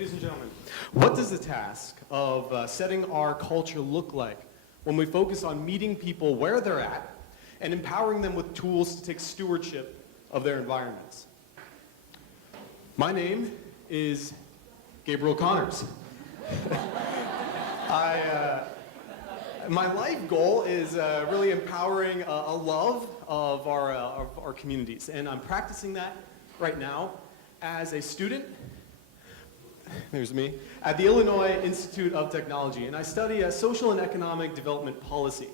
Ladies and gentlemen, what does the task of setting our culture look like when we focus on meeting people where they're at and empowering them with tools to take stewardship of their environments? My name is Gabriel Conners. My life goal is really empowering a love of our communities, and I'm practicing that right now as a student. There's me, at the Illinois Institute of Technology, and I study social and economic development policy.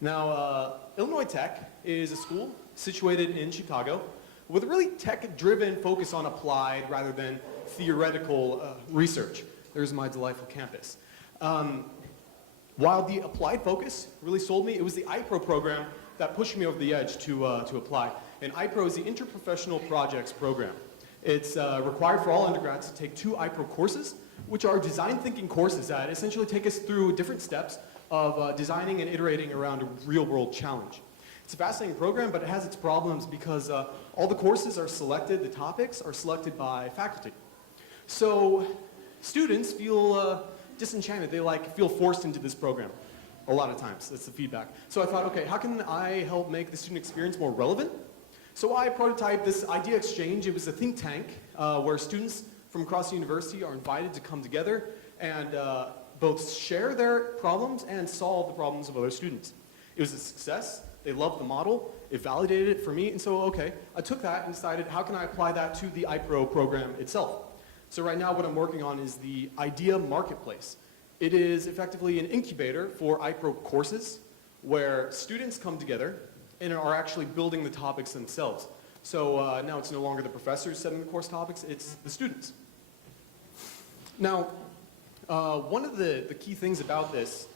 Now, Illinois Tech is a school situated in Chicago with a really tech-driven focus on applied rather than theoretical research. There's my delightful campus. While the applied focus really sold me, it was the IPro program that pushed me over the edge to apply. And IPro is the Interprofessional Projects Program. It's required for all undergrads to take 2 IPro courses, which are design thinking courses that essentially take us through different steps of designing and iterating around a real-world challenge. It's a fascinating program, but it has its problems because all the courses are selected, the topics are selected by faculty. So students feel disenchanted. They feel forced into this program a lot of times. That's the feedback. So I thought, okay, how can I help make the student experience more relevant? So I prototyped this idea exchange. It was a think tank where students from across the university are invited to come together and both share their problems and solve the problems of other students. It was a success. They loved the model. It validated it for me. And so, okay, I took that and decided, how can I apply that to the IPro program itself? So right now what I'm working on is the Idea Marketplace. It is effectively an incubator for IPro courses where students come together and are actually building the topics themselves. So now it's no longer the professors setting the course topics, it's the students. Now, one of the key things about this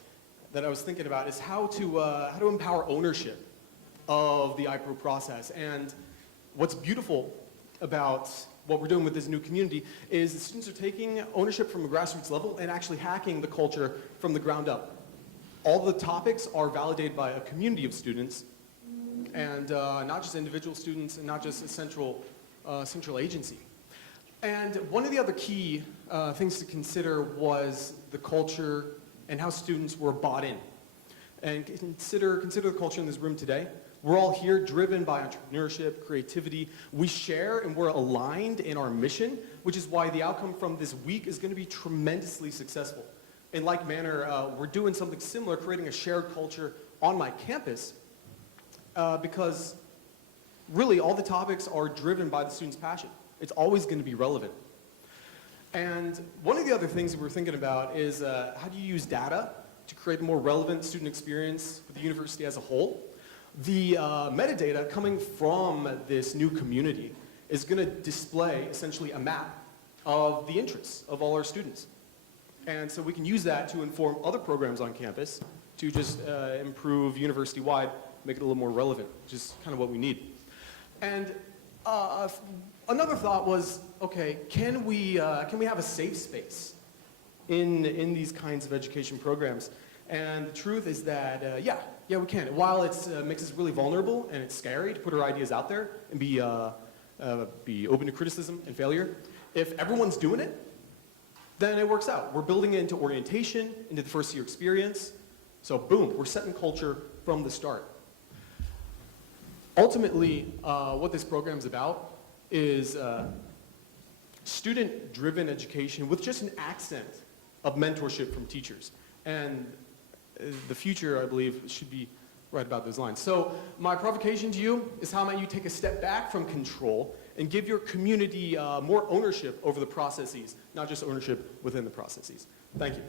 that I was thinking about is how to empower ownership of the IPro process. And what's beautiful about what we're doing with this new community is the students are taking ownership from a grassroots level and actually hacking the culture from the ground up. All the topics are validated by a community of students, and not just individual students and not just a central agency. And one of the other key things to consider was the culture and how students were bought in. And consider the culture in this room today. We're all here driven by entrepreneurship, creativity. We share and we're aligned in our mission, which is why the outcome from this week is going to be tremendously successful. In like manner, we're doing something similar, creating a shared culture on my campus, because really all the topics are driven by the students' passion. It's always going to be relevant. And one of the other things that we're thinking about is how do you use data to create a more relevant student experience for the university as a whole? The metadata coming from this new community is going to display essentially a map of the interests of all our students. And so we can use that to inform other programs on campus to just improve university-wide, make it a little more relevant, which is kind of what we need. And another thought was, okay, can we have a safe space in these kinds of education programs? And the truth is that, yeah, we can. While it makes us really vulnerable and it's scary to put our ideas out there and be open to criticism and failure, if everyone's doing it, then it works out. We're building it into orientation, into the first year experience. So boom, we're setting culture from the start. Ultimately, what this program is about is student-driven education with just an accent of mentorship from teachers. And the future, I believe, should be right about those lines. So my provocation to you is how might you take a step back from control and give your community more ownership over the processes, not just ownership within the processes. Thank you.